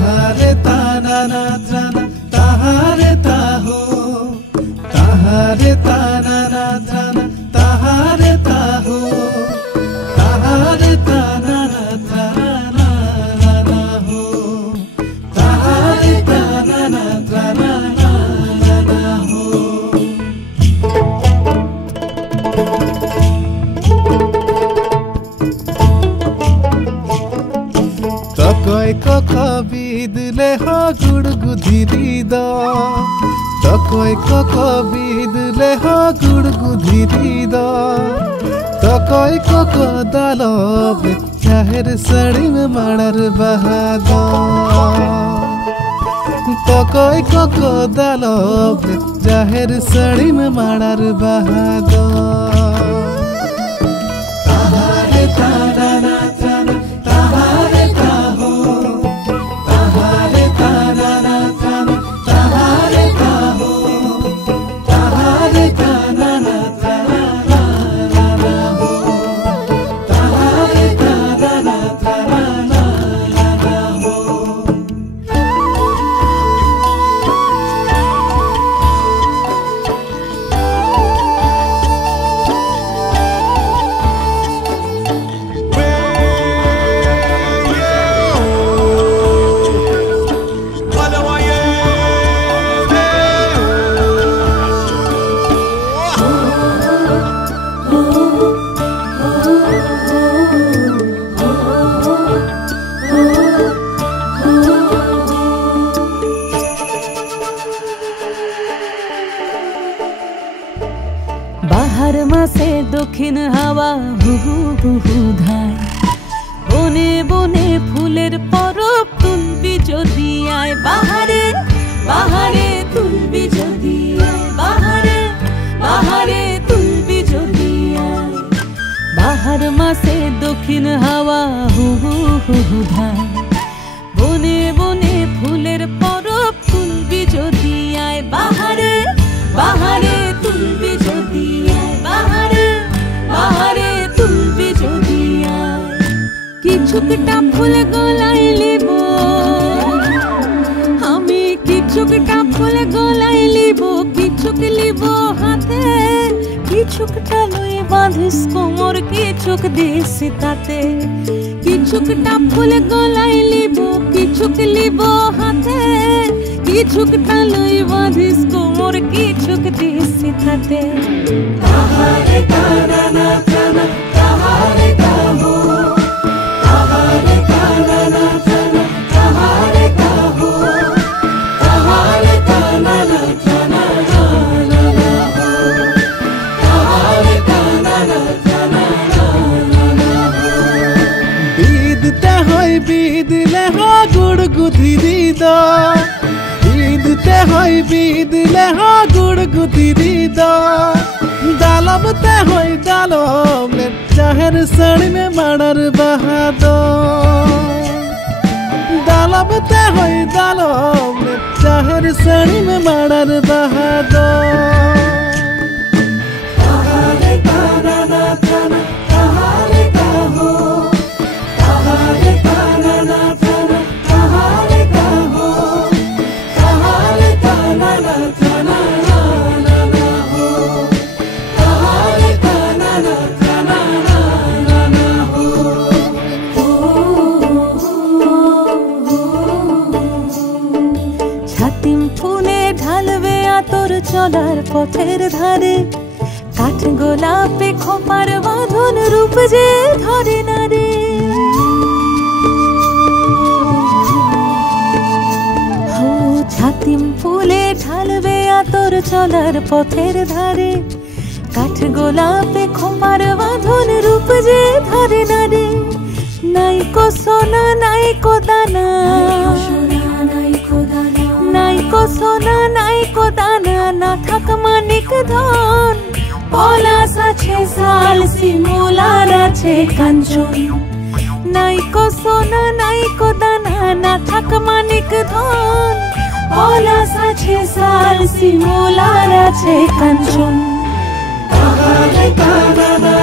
তাহারে তানা না ত্রানা তাহারে তাহো তাহারে তানা না ত্রানা তাহারে তাহো তাহারে তানা না ত্রানা না হো তাহারে তানা না ত্রানা না হো। তকয় কক বিদলে হ গুড়গুধিরি দ তকয় কক বিদলে হ গুড়গুধিরি দ তকয় কক দালব চাহের সড়ি মে মাড়ার বাহাদ তকয় কক দালব চাহের সড়ি মে মাড়ার বাহাদ তাহারে তানা না ত্রানা তাহারে তাহো তাহারে তানা না ত্রানা তাহারে তাহো তাহারে তানা না ত্রানা না হো তাহারে তানা না ত্রানা না হো। বাহার মাসে দক্ষিণ হাওয়া হুহু হুহু ধায় বনে বনে ফুলের পরব তুলবি যদি আয় বাহারে বাহারে তুলবি যদি আয় বাহারে বাহারে তুলবি যদি আয় বাহার মাসে দক্ষিণ হাওয়া হুহু হুহু ধায় বনে বনে ফুলের পরব তুলবি যদি আয় বাহারে বাহারে তুলবি যদি আয় বাহারে বাহারে তুলবি যদি আয় কিছুকটা ফুল গলায় লিব আমি কিছুকটা ফুল গলায় লিব কিছুক লিব হাতে কিছুকটা লই বাঁধিস কোমর কিছুক দিস তাতে কিছুকটা ফুল গলায় লিব কিছুক লিব হাতে কিছুকটা লই বাঁধিস কোমর কিছুক দিস তাতে তাহারে তানা না ত্রানা তাহারে তাহো তাহারে তানা না ত্রানা তাহারে তাহো তাহারে তানা না ত্রানা না হো তাহারে তানা না ত্রানা না হো। বিদতে হয় বিদলে হ গুড়গুধিরি দ বিদতে হয় বিদলে হ গুড়গুধিরি দ দালবতে হয় দালব চাহের সড়ি মে মাড়ার বাহাদ দালবতে হয় দালব চাহের সড়ি মে মাড়ার বাহাদ তাহারে তানা না ত্রানা তাহারে তাহো তাহারে তানা না ত্রানা তাহারে তাহো তাহারে তানা না ত্রানা না হো তাহারে তানা না ত্রানা না হো। ছাতিম ফুলে ঢালবে আতর চলার পথের ধারে কাঠ গোলাপে খোপার বাঁধন রূপ যে ধরে না রে হো ছাতিম ফুলে ঢালবে আতর চলার পথের ধারে কাঠ গোলাপে খোপার বাঁধন রূপ যে ধরে না রে নাইকো সোনা নাইকো দানা নাইকো সোনা নাইকো দানা না থাক মানিক ধন পলাশ আছে শাল শিমুলার আছে কাঞ্চন নাইকো সোনা নাইকো দানা না থাক মানিক ধন পলাশ আছে শাল শিমুলার আছে কাঞ্চন তাহারে তানা না